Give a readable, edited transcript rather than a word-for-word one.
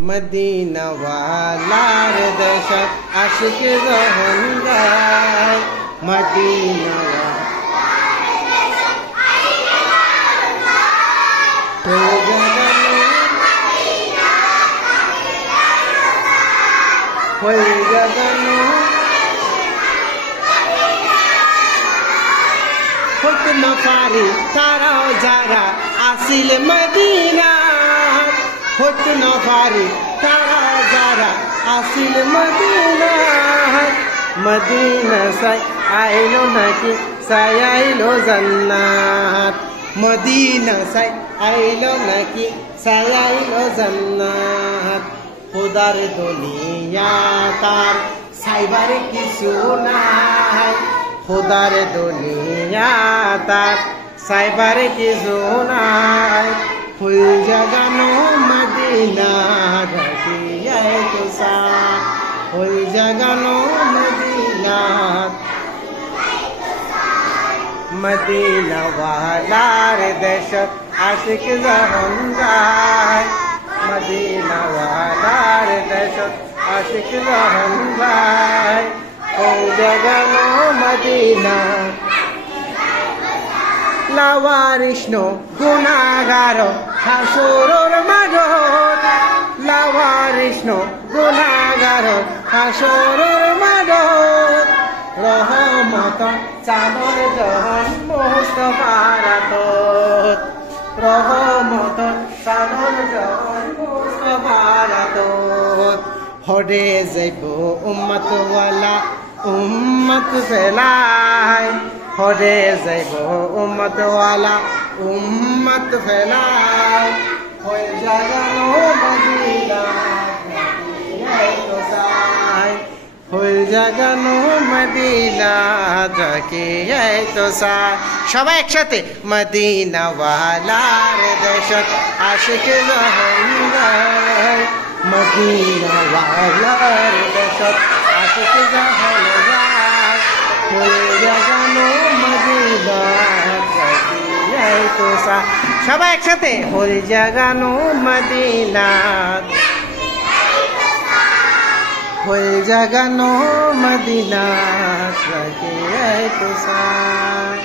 Medina ওয়ালার দেশত আশিক যখন গায় মদিনা হইতে না পারি তারাও যারা আসিল মদিনা হইতে না পারি তারাও যারা আসিল মদিনা মদিনা সাই আইলো নাকি সাই আইলো জান্নাত মদিনা সাই আইলো নাকি সাই আইলো জান্নাত খোদার দুনিয়া তার সাইবার কিছু নাই খোদার দুনিয়া তার সাইবার কিছু নাই ফুল জাগানো মদিনা ঘটিয়ায় তো সা ফুল জাগানো মদিনা মদিনা ওয়ালার দেশত আশিক যখন যায় মদিনা ওয়ালার দেশত আশিক যখন যায় ফুল জাগানো মদিনা লাওয়ারিষ্ণ গুনাহগার হাসরের মাঠত লাওয়ারিষ্ণ গুনাহগার হাসরের মাঠত রহমত চাদর জহন মুস্তাফার আতত রহমত চাদর জহন মুস্তাফার আতত হরে যাইব উম্মতওয়ালা উম্মত ফেলায় হরে যাইব উম্মতওয়ালা উম্মত ফেলায় হয়ে জাগানো মদিনা তো সাই হয়ে জাগানো মদিনা যাকে তো সাই সবাই একসাথে মদিনা ওয়ালার দেশত আশিক যখন যায় মদিনা ওয়ালার দেশত আশিক যখন যায় হয়ে জাগানো মদিনা যাকে তো সাই সবাই একসাথে হয়ে জাগানো মদিনা হয়ে জাগানো মদিনা যাকে তো সাই